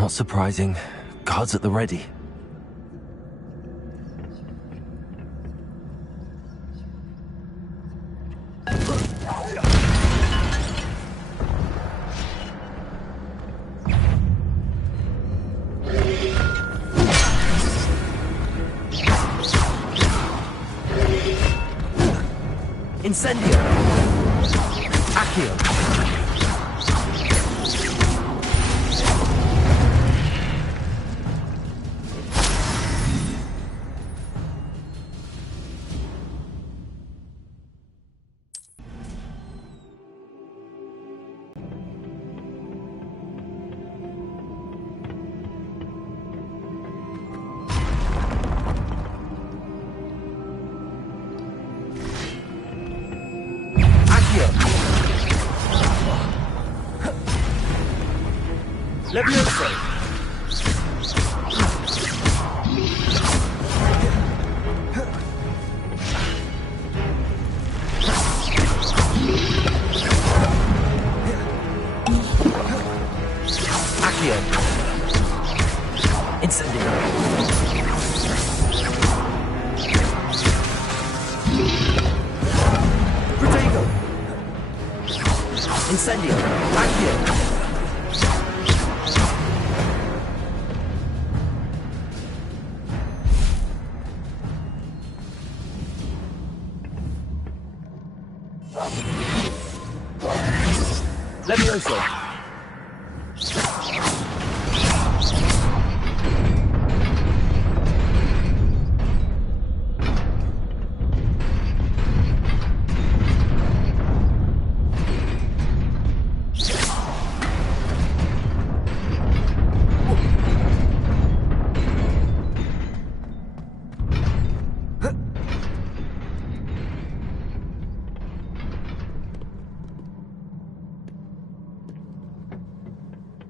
Not surprising. Guards at the ready. Incendio! Accio! Levioso! Accio! Incendio! Protego! Incendio! Accio! Levioso!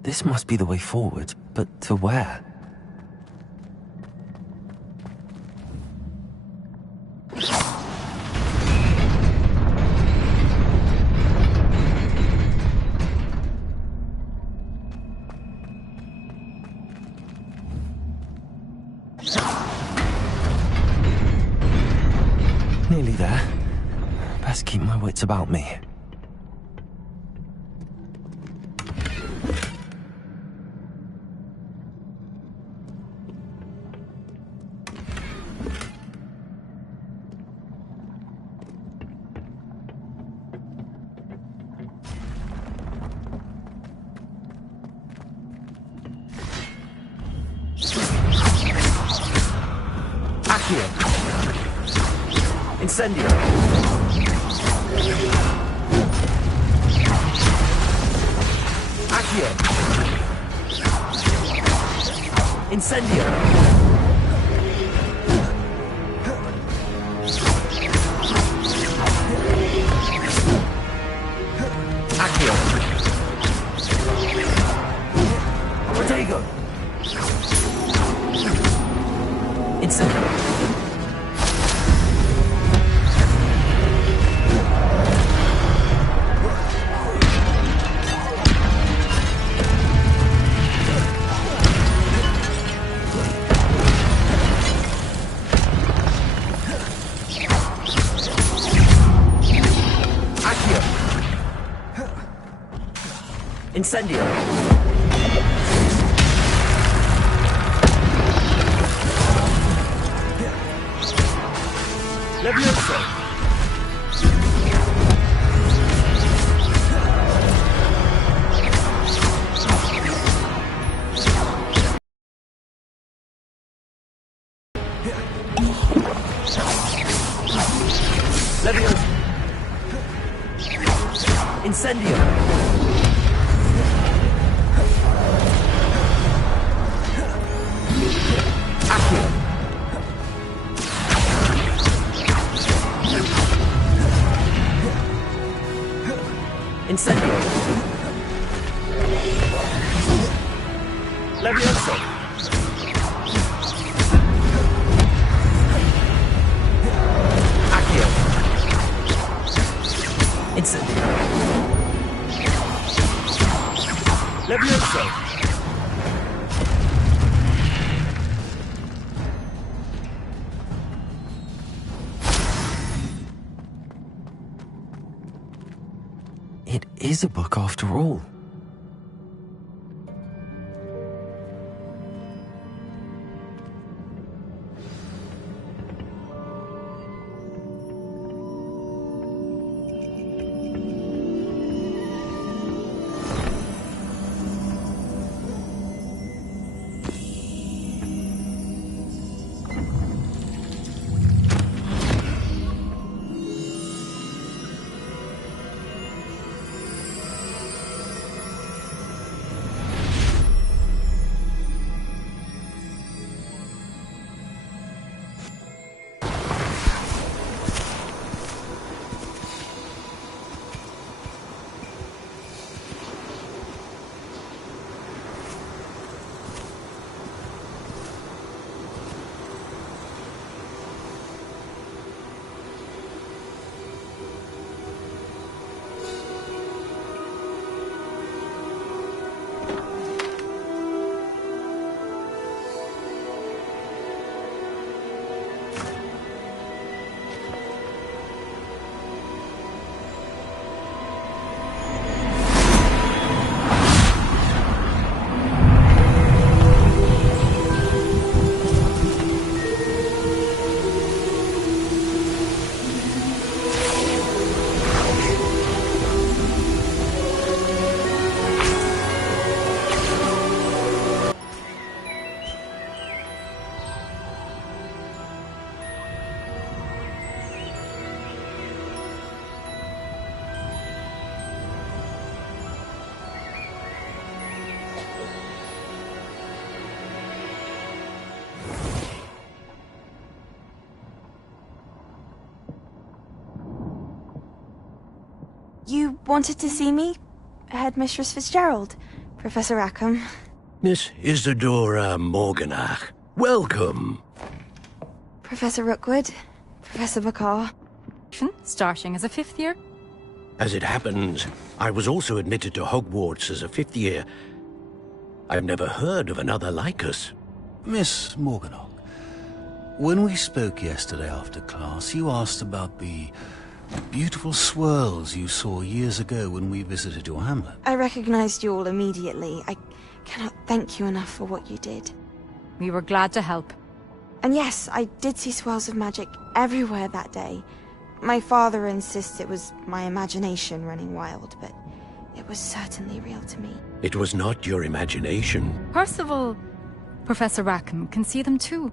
This must be the way forward, but to where? Nearly there. Best keep my wits about me. Incendio! Accio! Incendio! Accio! Protego! Incendio! Incendio! Levioso! Levioso! Incendio! Incendio! Levioso! Accio! Incendio! Levioso! It is a book after all. You wanted to see me? Headmistress Fitzgerald, Professor Rackham. Miss Isadora Morganach, welcome. Professor Rookwood, Professor Bakar. Starting as a 5th year? As it happens, I was also admitted to Hogwarts as a 5th year. I've never heard of another like us. Miss Morganach, when we spoke yesterday after class, you asked about the beautiful swirls you saw years ago when we visited your hamlet. I recognized you all immediately. I cannot thank you enough for what you did. We were glad to help. And yes, I did see swirls of magic everywhere that day. My father insists it was my imagination running wild, but it was certainly real to me. It was not your imagination. Percival, Professor Rackham, can see them too.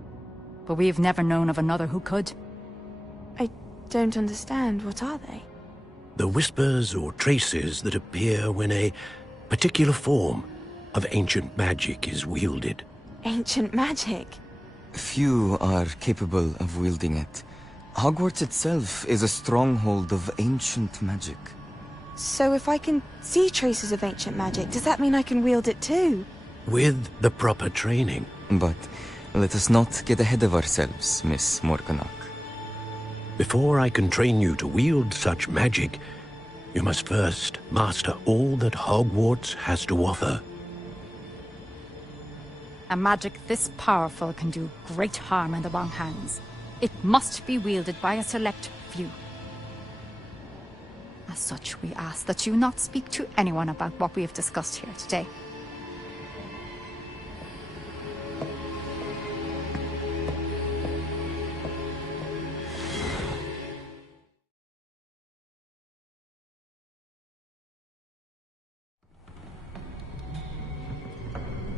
But we've never known of another who could. I don't understand. What are they? The whispers or traces that appear when a particular form of ancient magic is wielded. Ancient magic? Few are capable of wielding it. Hogwarts itself is a stronghold of ancient magic. So if I can see traces of ancient magic, does that mean I can wield it too? With the proper training. But let us not get ahead of ourselves, Miss Morganach. Before I can train you to wield such magic, you must first master all that Hogwarts has to offer. A magic this powerful can do great harm in the wrong hands. It must be wielded by a select few. As such, we ask that you not speak to anyone about what we have discussed here today.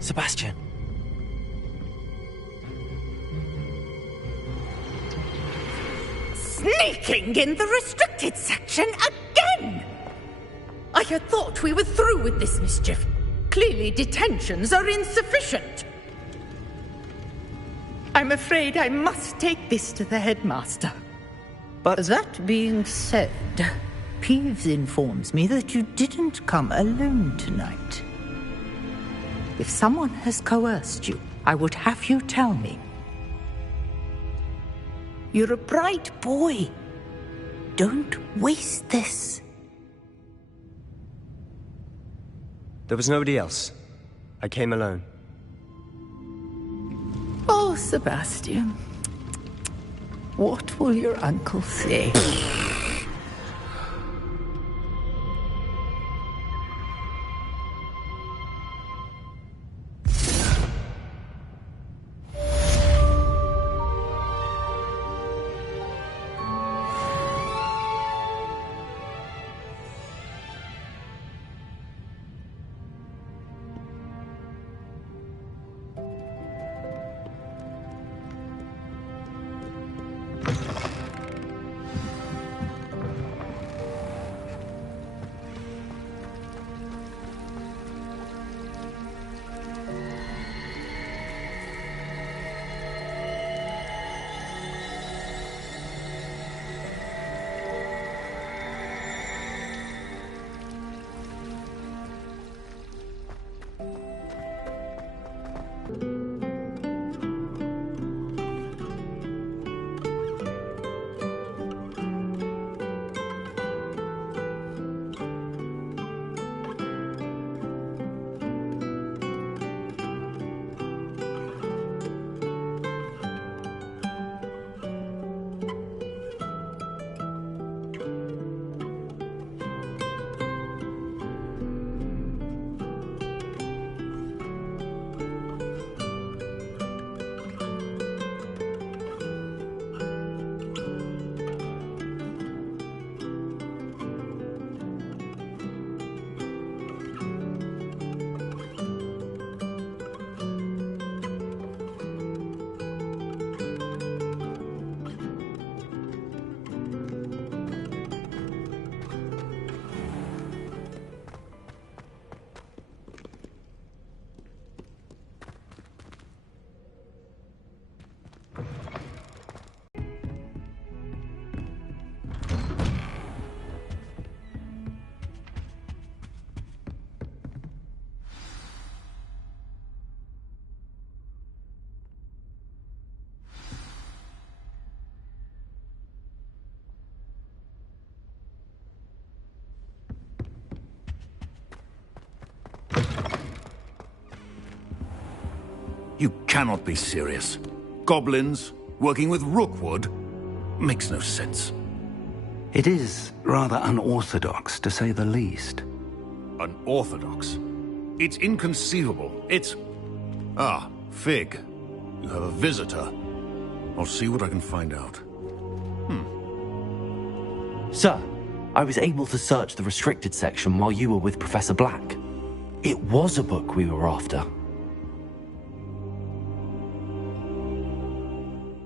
Sebastian. Sneaking in the restricted section again! I had thought we were through with this mischief. Clearly detentions are insufficient. I'm afraid I must take this to the headmaster. But that being said, Peeves informs me that you didn't come alone tonight. If someone has coerced you, I would have you tell me. You're a bright boy. Don't waste this. There was nobody else. I came alone. Oh, Sebastian. What will your uncle say? You cannot be serious. Goblins working with Rookwood? Makes no sense. It is rather unorthodox, to say the least. Unorthodox? It's inconceivable. It's... Ah, Fig. You have a visitor. I'll see what I can find out. Sir, I was able to search the restricted section while you were with Professor Black. It was a book we were after.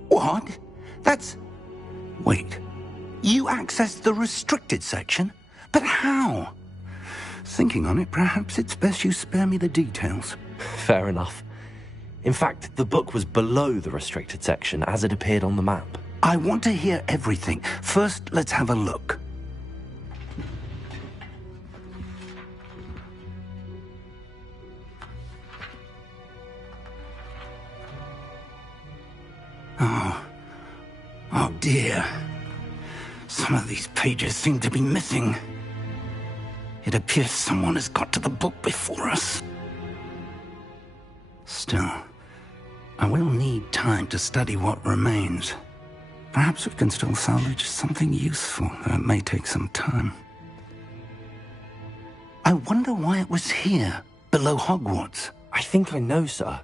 What? That's... Wait. You accessed the restricted section? But how? Thinking on it, perhaps it's best you spare me the details. Fair enough. In fact, the book was below the restricted section as it appeared on the map. I want to hear everything. First, let's have a look. Oh dear. Some of these pages seem to be missing. It appears someone has got to the book before us. Still, I will need time to study what remains. Perhaps we can still salvage something useful, though it may take some time. I wonder why it was here, below Hogwarts. I think I know, sir.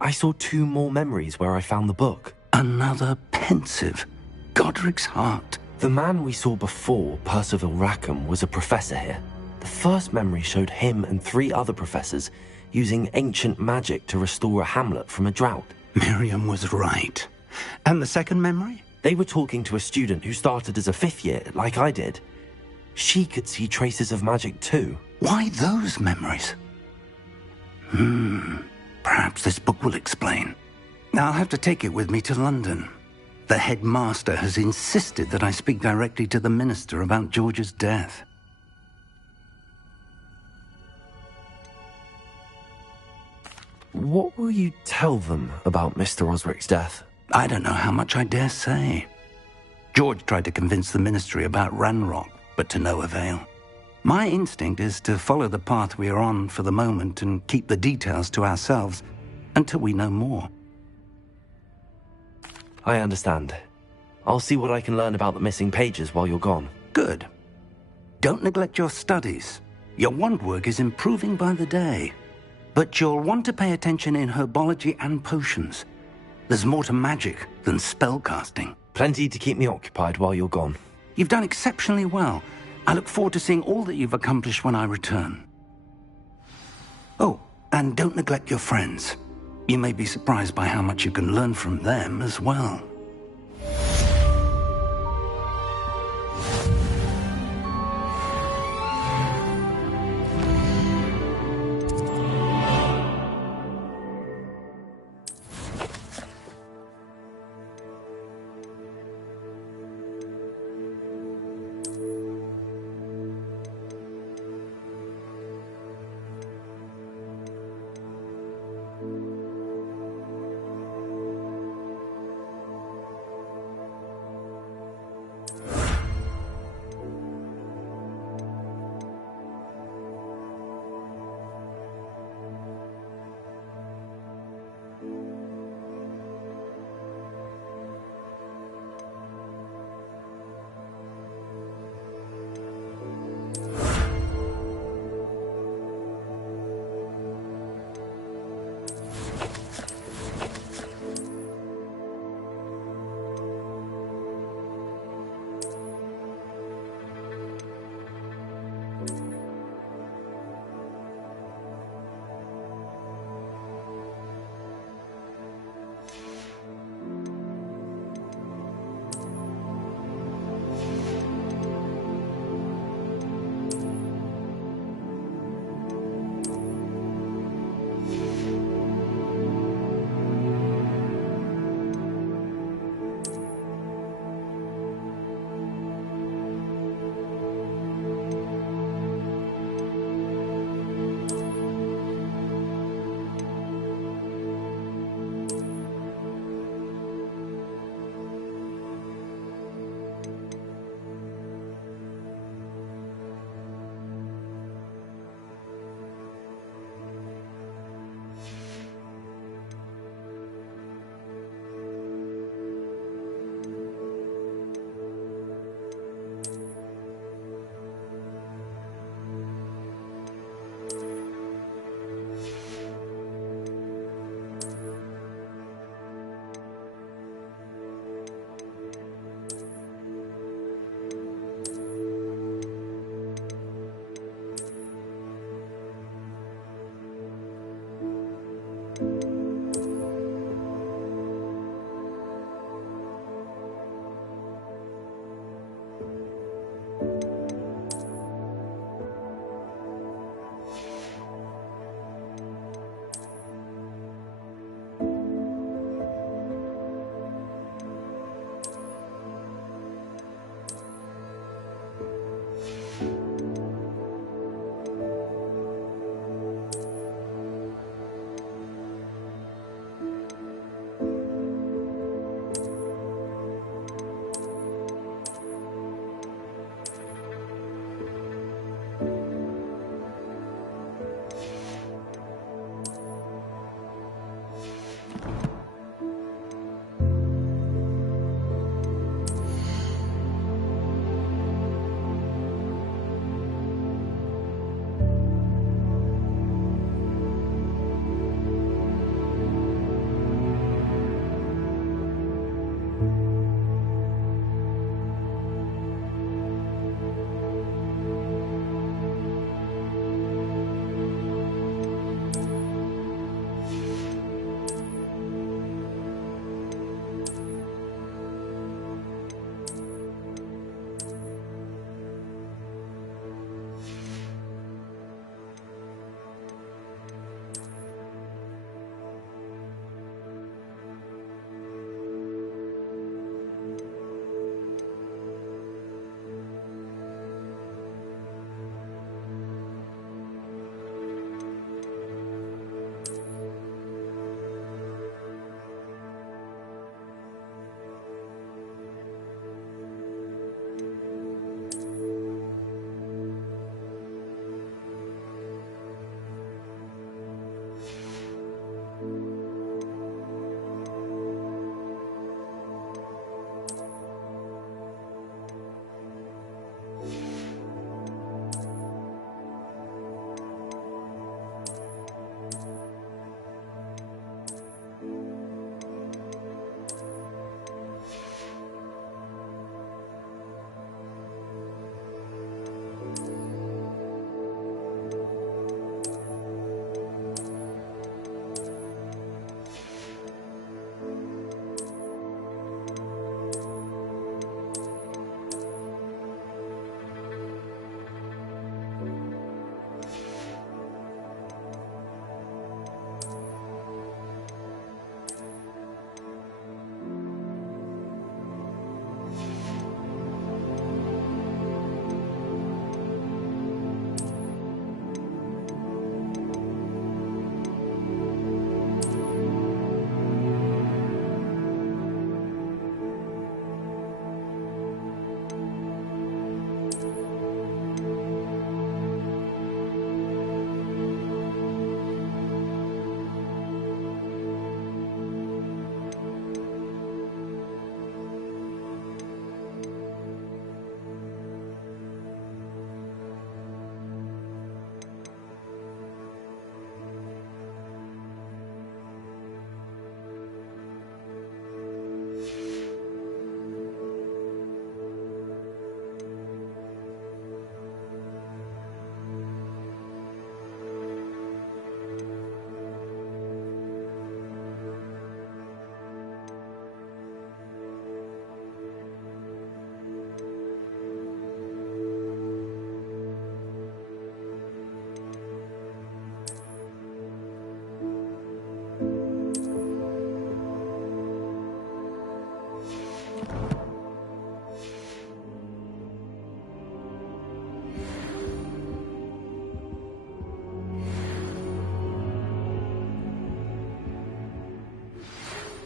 I saw 2 more memories where I found the book. Another pensive. Godric's heart. The man we saw before, Percival Rackham, was a professor here. The first memory showed him and 3 other professors using ancient magic to restore a hamlet from a drought. Miriam was right. And the second memory? They were talking to a student who started as a 5th year, like I did. She could see traces of magic too. Why those memories? Perhaps this book will explain. I'll have to take it with me to London. The headmaster has insisted that I speak directly to the minister about George's death. What will you tell them about Mr. Osric's death? I don't know how much I dare say. George tried to convince the ministry about Ranrock, but to no avail. My instinct is to follow the path we are on for the moment and keep the details to ourselves until we know more. I understand. I'll see what I can learn about the missing pages while you're gone. Good. Don't neglect your studies. Your wand work is improving by the day. But you'll want to pay attention in herbology and potions. There's more to magic than spellcasting. Plenty to keep me occupied while you're gone. You've done exceptionally well. I look forward to seeing all that you've accomplished when I return. Oh, and don't neglect your friends. You may be surprised by how much you can learn from them as well.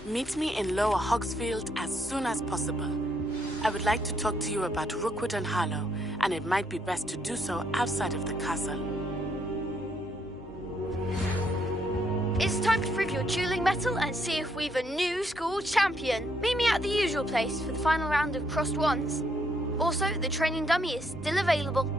Meet me in Lower Hogsfield as soon as possible. I would like to talk to you about Rookwood and Harlow, and it might be best to do so outside of the castle. It's time to prove your dueling mettle and see if we've a new school champion. Meet me at the usual place for the final round of crossed wands. Also, the training dummy is still available.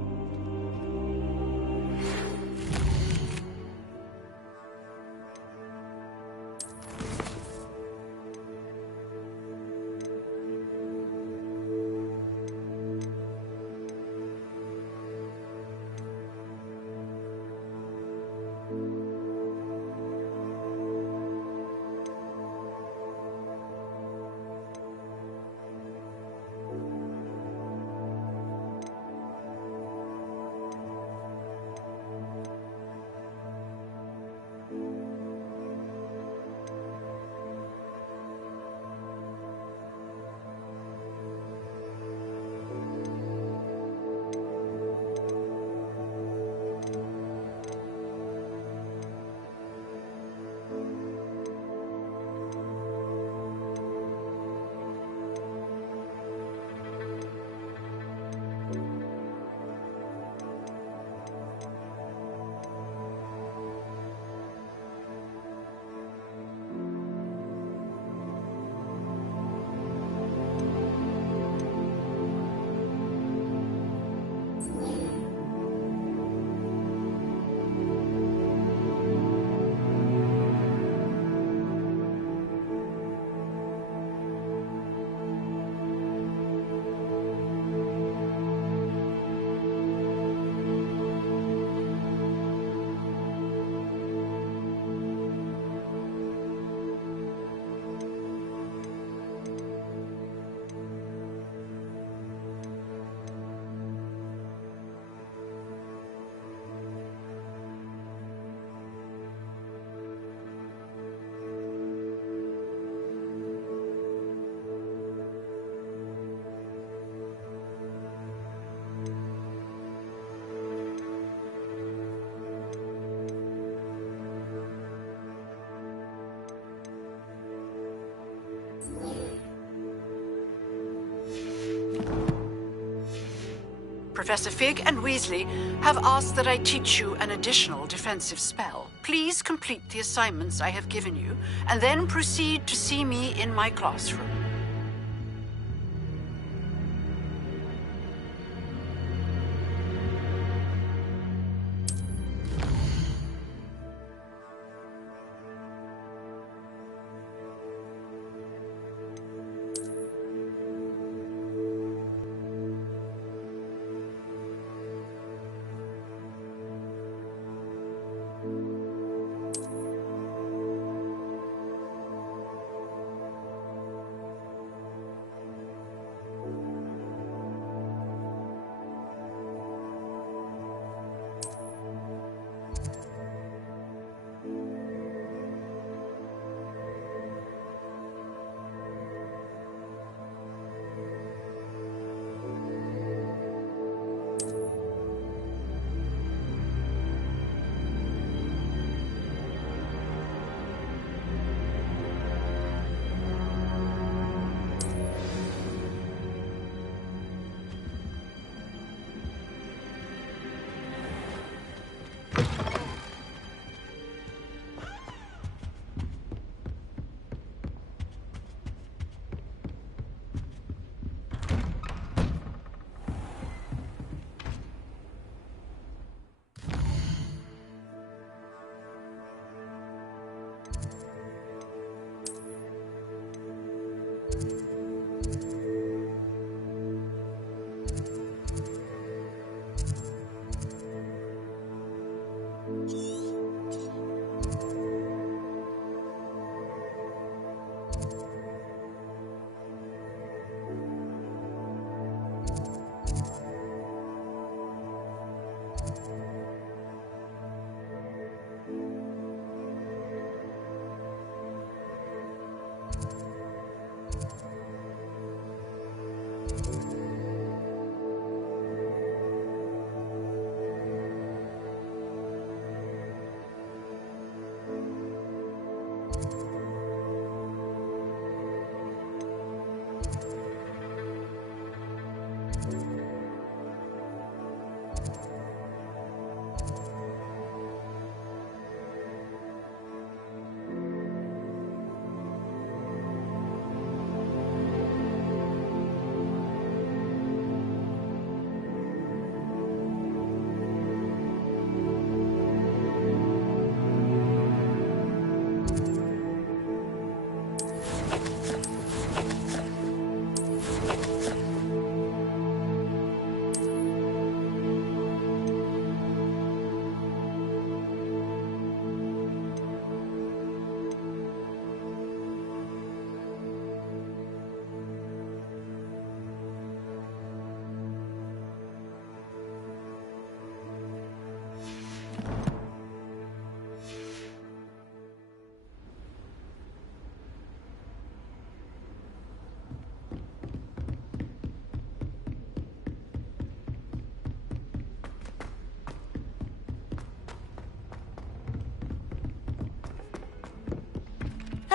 Professor Fig and Weasley have asked that I teach you an additional defensive spell. Please complete the assignments I have given you, and then proceed to see me in my classroom.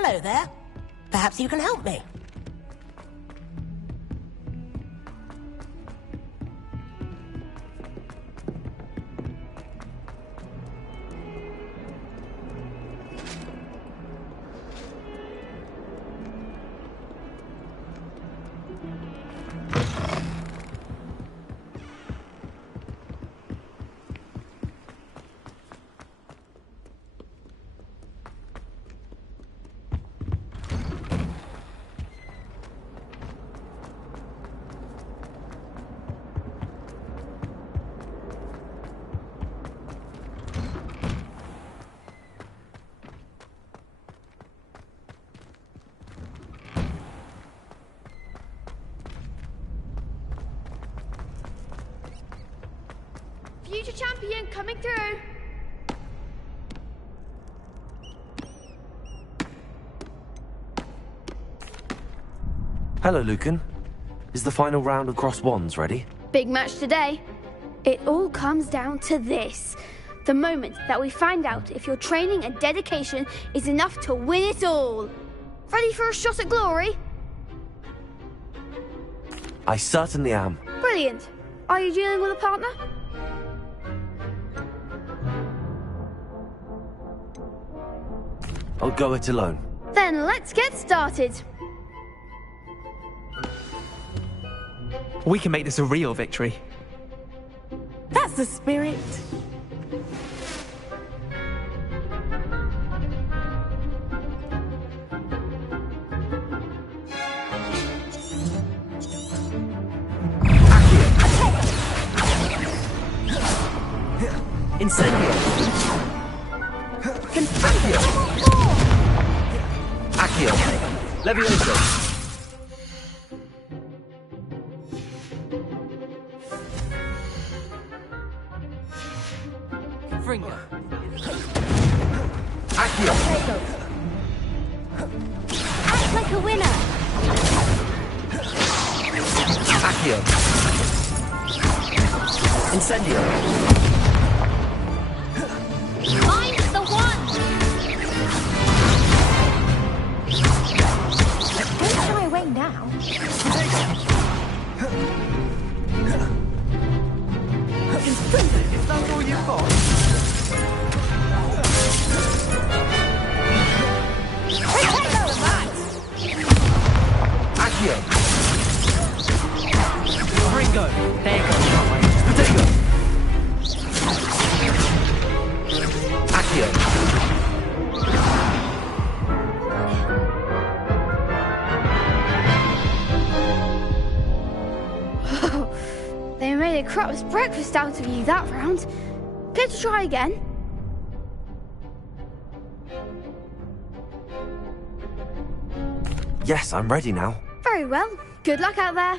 Hello there. Perhaps you can help me. Future champion coming through. Hello, Lucan. Is the final round of Crossed Wands ready? Big match today. It all comes down to this. The moment that we find out if your training and dedication is enough to win it all. Ready for a shot at glory? I certainly am. Brilliant. Are you dealing with a partner? I'll go it alone. Then let's get started. We can make this a real victory. That's the spirit. Incendio! Confringo! Accio! Levioso! Confringo! Accio! Act like a winner! Accio! Incendio! Find the one! Don't shy away now. Is that all you've got? Accio! Ringo! There you go. Potato! Accio! They made a crap's breakfast out of you that round. Care to try again? Yes, I'm ready now. Very well. Good luck out there.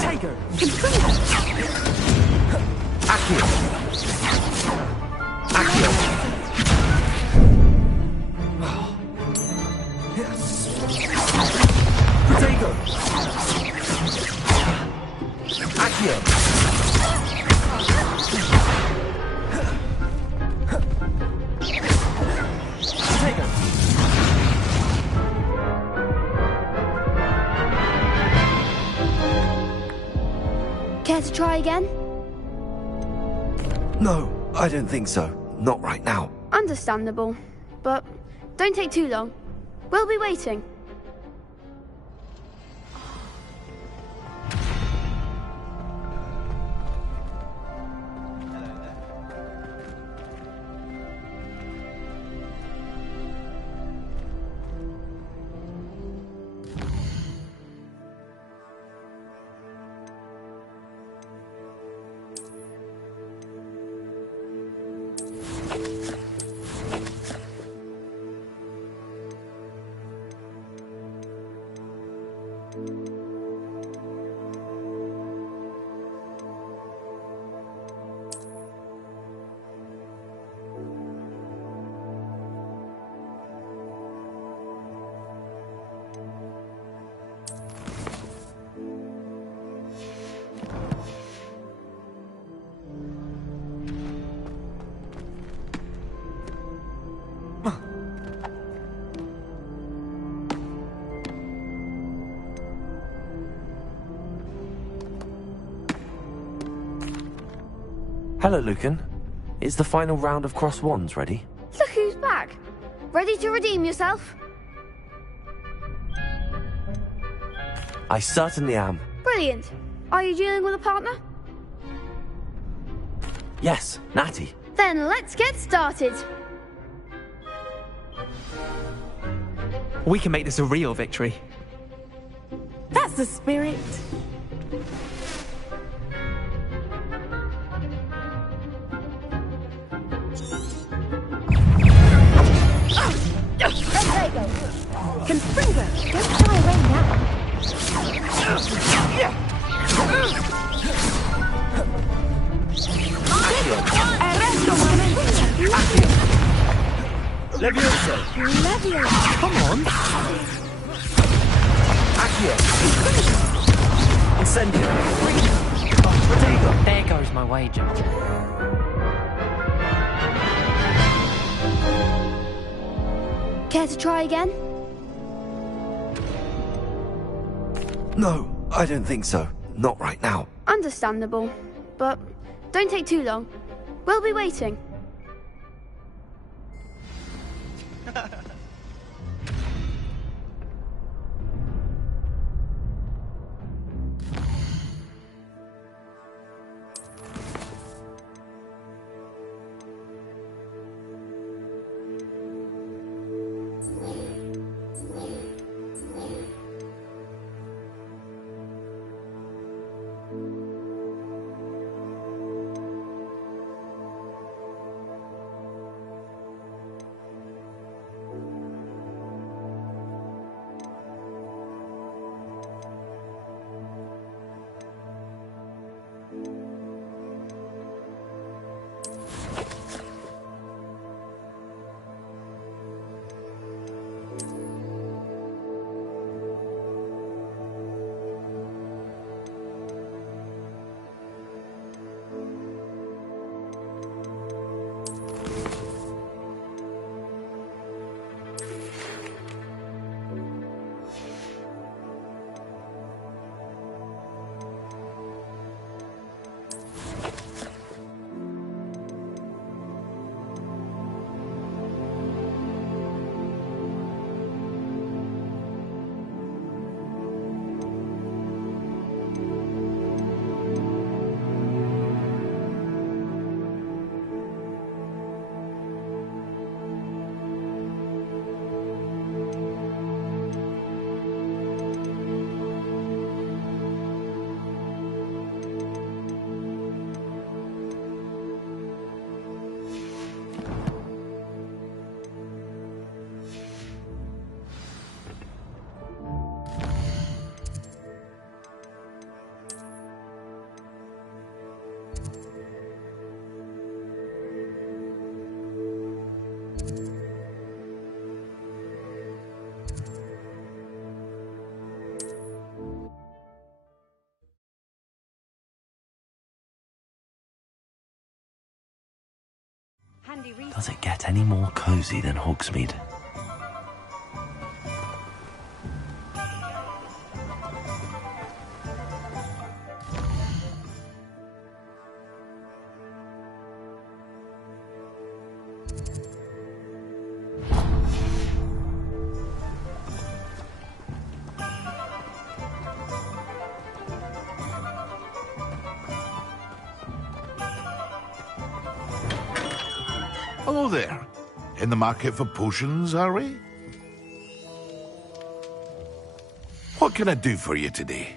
Tiger! Accio! Accio! Potato! Accio! Tiger! Care to try again? No, I don't think so. Not right now. Understandable. But don't take too long. We'll be waiting. Hello, Lucan. Is the final round of Cross Wands ready? Look who's back. Ready to redeem yourself? I certainly am. Brilliant. Are you dealing with a partner? Yes, Natty. Then let's get started. We can make this a real victory. That's the spirit. There you go. Confringo, don't fly away now. Leviosa! Leviosa! Come on! Accio! Incendio! Protego! There goes my wager. Care to try again? No, I don't think so. Not right now. Understandable. But don't take too long. We'll be waiting. Does it get any more cozy than Hogsmeade? Hello there. In the market for potions, are we? What can I do for you today?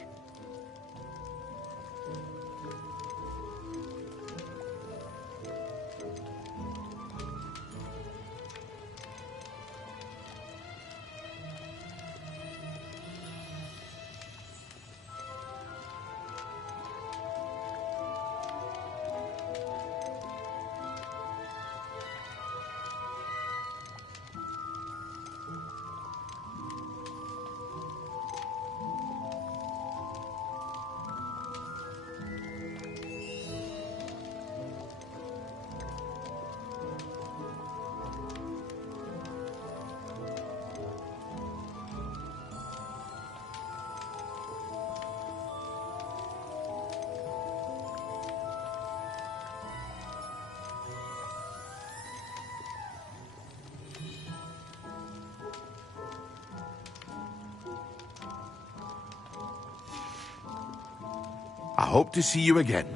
hope to see you again.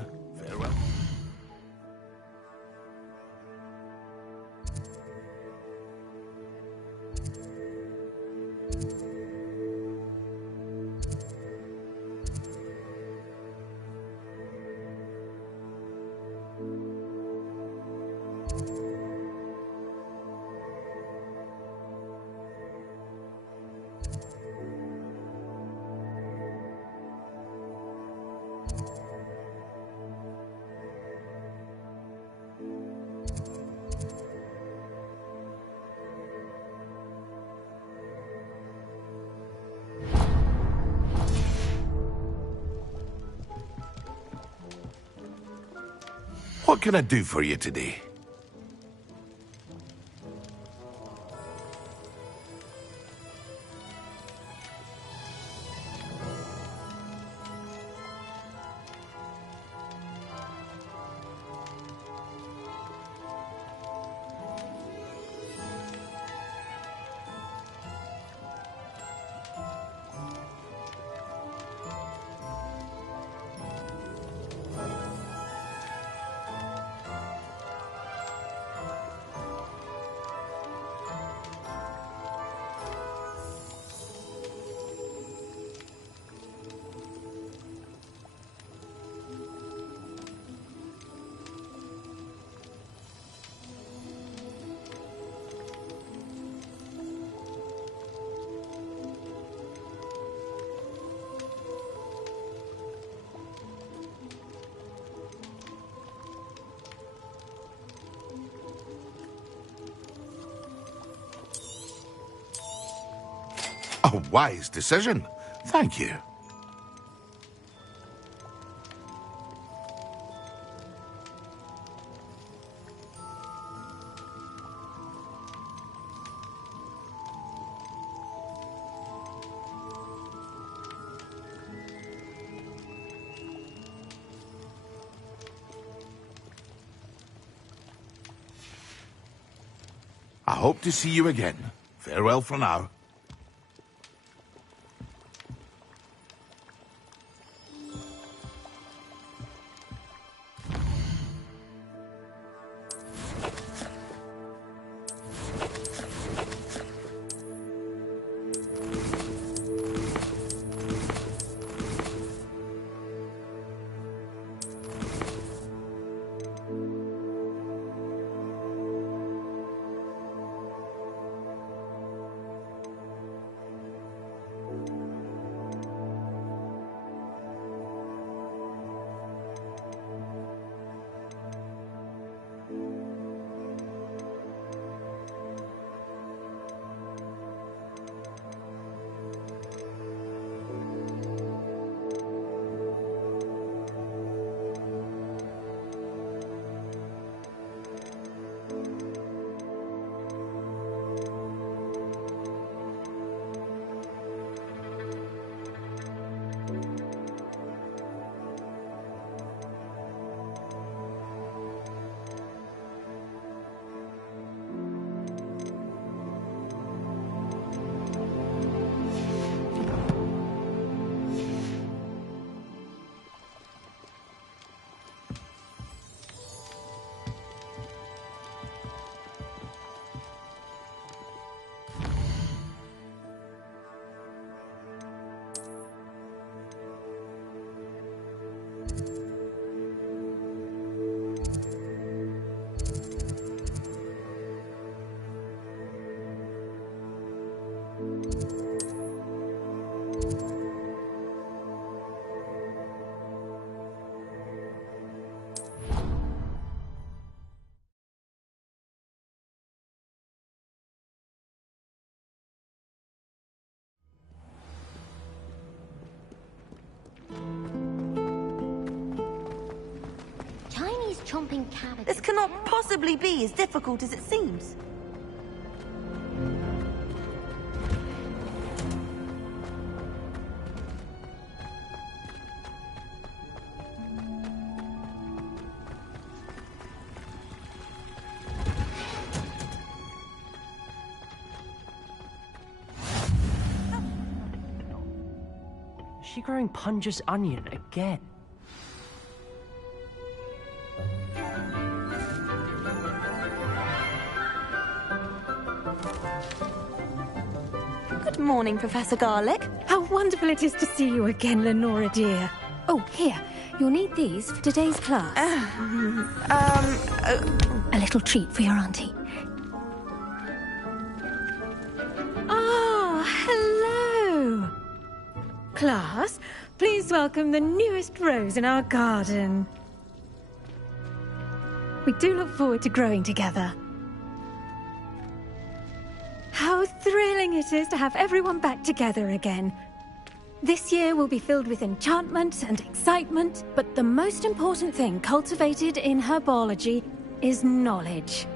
Farewell. What can I do for you today? A wise decision. Thank you. I hope to see you again. Farewell for now. Chomping cabbage. This cannot possibly be as difficult as it seems. Is she growing Punja's onion again? Good morning, Professor Garlick. How wonderful it is to see you again, Lenora dear. Oh, here. You'll need these for today's class. A little treat for your auntie. Ah, hello. Class, please welcome the newest rose in our garden. We do look forward to growing together. How thrilling it is to have everyone back together again. This year will be filled with enchantment and excitement, but the most important thing cultivated in herbology is knowledge.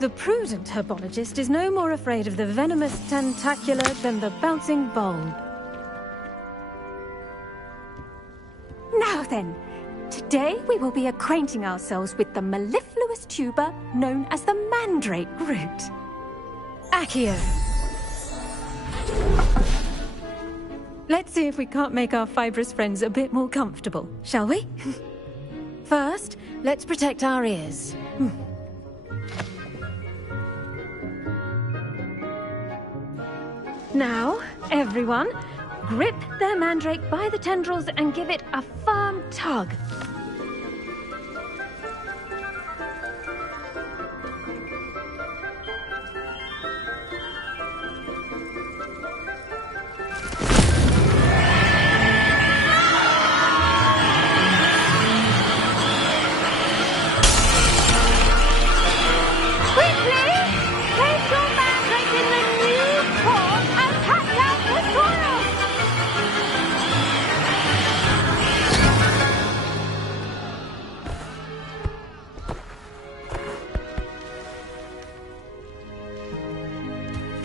The prudent herbologist is no more afraid of the venomous tentacular than the bouncing bulb. Now then, today we will be acquainting ourselves with the mellifluous tuber known as the mandrake root. Accio. Let's see if we can't make our fibrous friends a bit more comfortable, shall we? First, let's protect our ears. Now, everyone, grip their mandrake by the tendrils and give it a firm tug.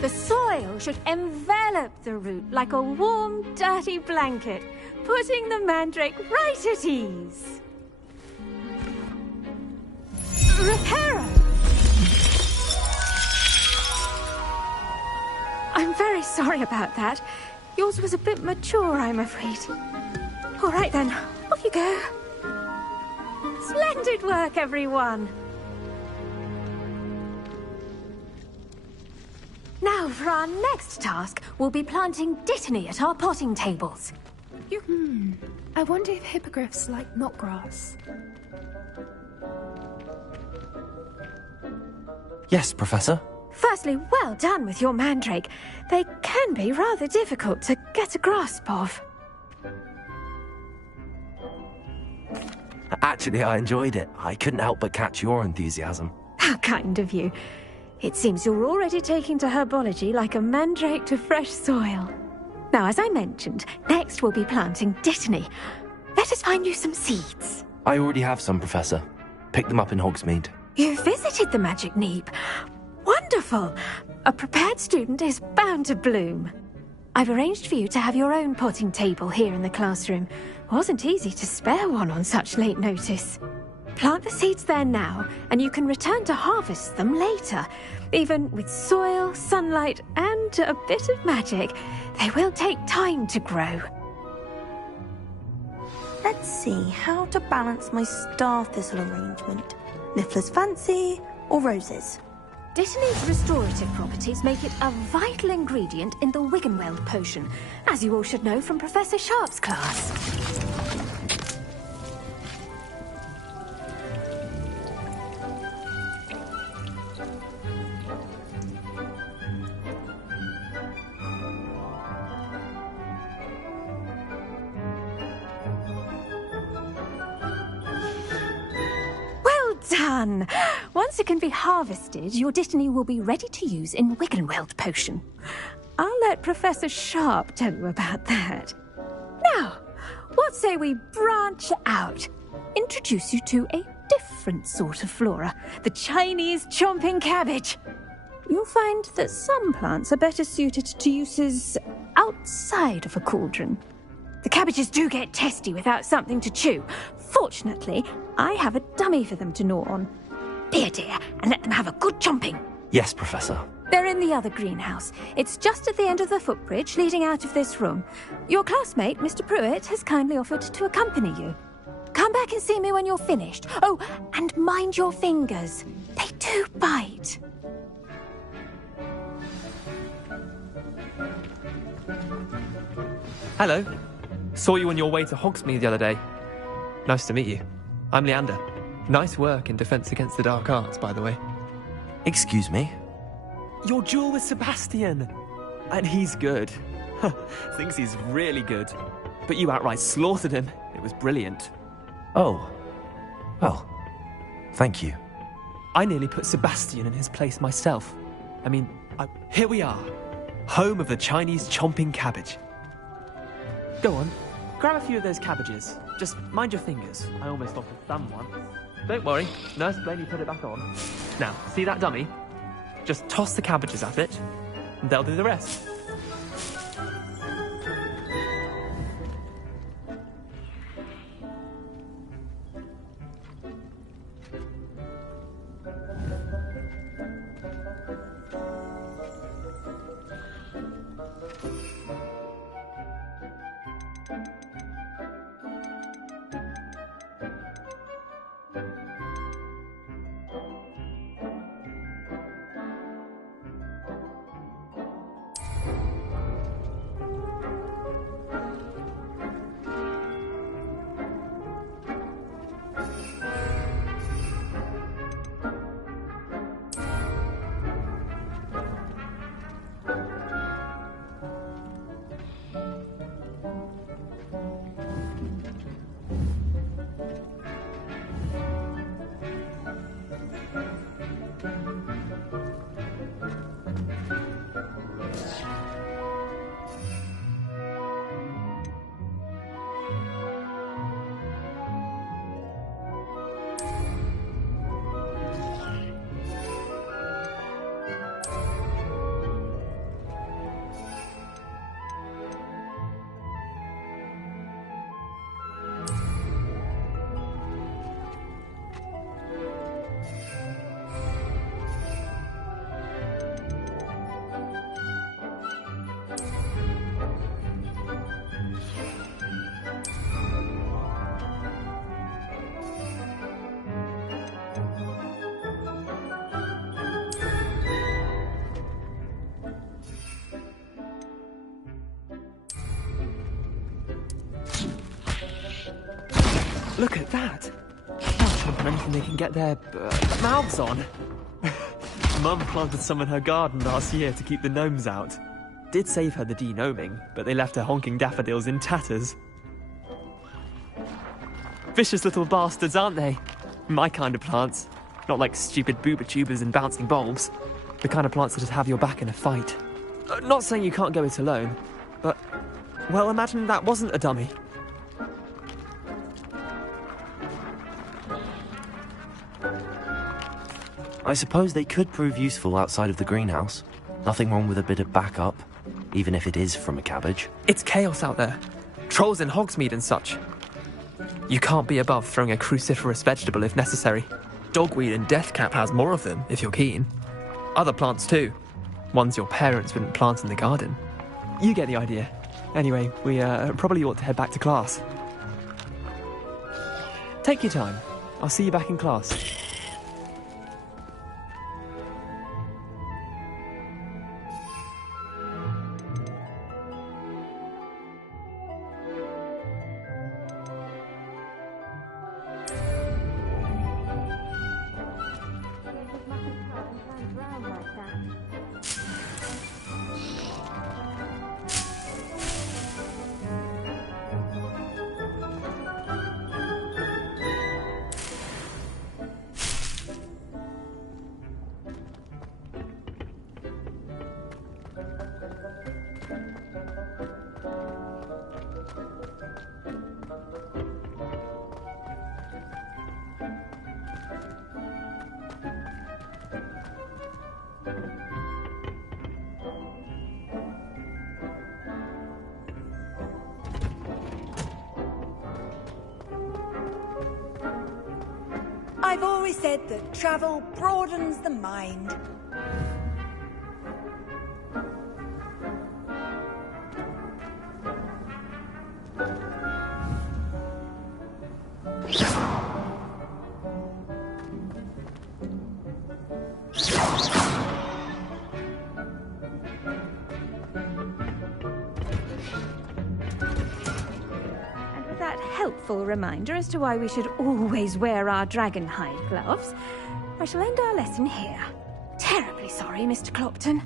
The soil should envelop the root like a warm, dirty blanket, putting the mandrake right at ease. Reparo! I'm very sorry about that. Yours was a bit mature, I'm afraid. All right then, off you go. Splendid work, everyone. Now, for our next task, we'll be planting dittany at our potting tables. I wonder if hippogriffs like knotgrass. Yes, Professor. Firstly, well done with your mandrake. They can be rather difficult to get a grasp of. Actually, I enjoyed it. I couldn't help but catch your enthusiasm. How kind of you. It seems you're already taking to herbology like a mandrake to fresh soil. Now, as I mentioned, next we'll be planting dittany. Let us find you some seeds. I already have some, Professor. Picked them up in Hogsmeade. You visited the Magic Neep. Wonderful! A prepared student is bound to bloom. I've arranged for you to have your own potting table here in the classroom. Wasn't easy to spare one on such late notice. Plant the seeds there now, and you can return to harvest them later. Even with soil, sunlight, and a bit of magic, they will take time to grow. Let's see how to balance my star thistle arrangement. Niffler's fancy or roses? Dittany's restorative properties make it a vital ingredient in the Wiggenweld potion, as you all should know from Professor Sharp's class. Done! Once it can be harvested, your dittany will be ready to use in Wiggenweld potion. I'll let Professor Sharp tell you about that. Now, what say we branch out? Introduce you to a different sort of flora, the Chinese chomping cabbage. You'll find that some plants are better suited to uses outside of a cauldron. The cabbages do get testy without something to chew. Fortunately, I have a dummy for them to gnaw on. Be a dear and let them have a good chomping. Yes, Professor. They're in the other greenhouse. It's just at the end of the footbridge leading out of this room. Your classmate, Mr. Pruitt, has kindly offered to accompany you. Come back and see me when you're finished. Oh, and mind your fingers. They do bite. Hello. Saw you on your way to Hogsmeade the other day. Nice to meet you. I'm Leander. Nice work in Defense Against the Dark Arts, by the way. Excuse me? Your duel with Sebastian! And he's good. Thinks he's really good. But you outright slaughtered him. It was brilliant. Oh. Well, thank you. I nearly put Sebastian in his place myself. I mean, here we are. Home of the Chinese chomping cabbage. Go on, grab a few of those cabbages. Just mind your fingers. I almost lost a thumb once. Don't worry, Nurse Blaney put it back on. Now, see that dummy? Just toss the cabbages at it, and they'll do the rest. Look at that! They'll chomp on anything they can get their mouths on. Mum planted some in her garden last year to keep the gnomes out. Did save her the de-gnoming, but they left her honking daffodils in tatters. Vicious little bastards, aren't they? My kind of plants. Not like stupid booba tubers and bouncing bulbs. The kind of plants that just have your back in a fight. Not saying you can't go it alone, but... well, imagine that wasn't a dummy. I suppose they could prove useful outside of the greenhouse. Nothing wrong with a bit of backup, even if it is from a cabbage. It's chaos out there. Trolls in Hogsmeade and such. You can't be above throwing a cruciferous vegetable if necessary. Dogweed and deathcap has more of them, if you're keen. Other plants too. Ones your parents wouldn't plant in the garden. You get the idea. Anyway, we probably ought to head back to class. Take your time. I'll see you back in class. I've always said that travel broadens the mind. helpful reminder as to why we should always wear our dragon hide gloves, I shall end our lesson here. Terribly sorry, Mr. Clopton.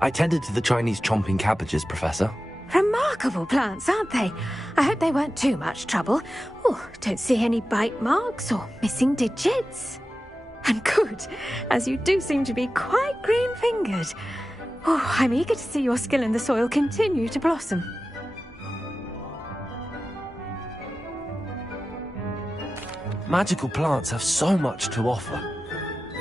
I tended to the Chinese chomping cabbages, Professor. Remarkable plants, aren't they? I hope they weren't too much trouble. Oh, don't see any bite marks or missing digits. And good, as you do seem to be quite green-fingered. Oh, I'm eager to see your skill in the soil continue to blossom. Magical plants have so much to offer.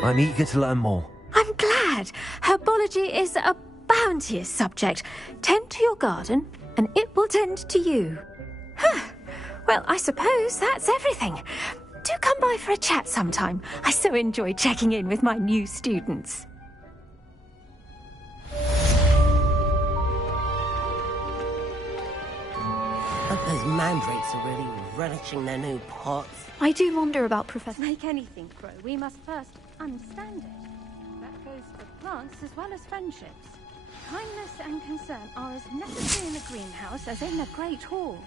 I'm eager to learn more. I'm glad. Herbology is a bounteous subject. Tend to your garden, and it will tend to you. Well, I suppose that's everything. Do come by for a chat sometime. I so enjoy checking in with my new students. But those mandrakes are really relishing their new pots. I do wonder about Professor... Make anything grow, we must first understand it. That goes for plants as well as friendships. Kindness and concern are as necessary in a greenhouse as in a great hall.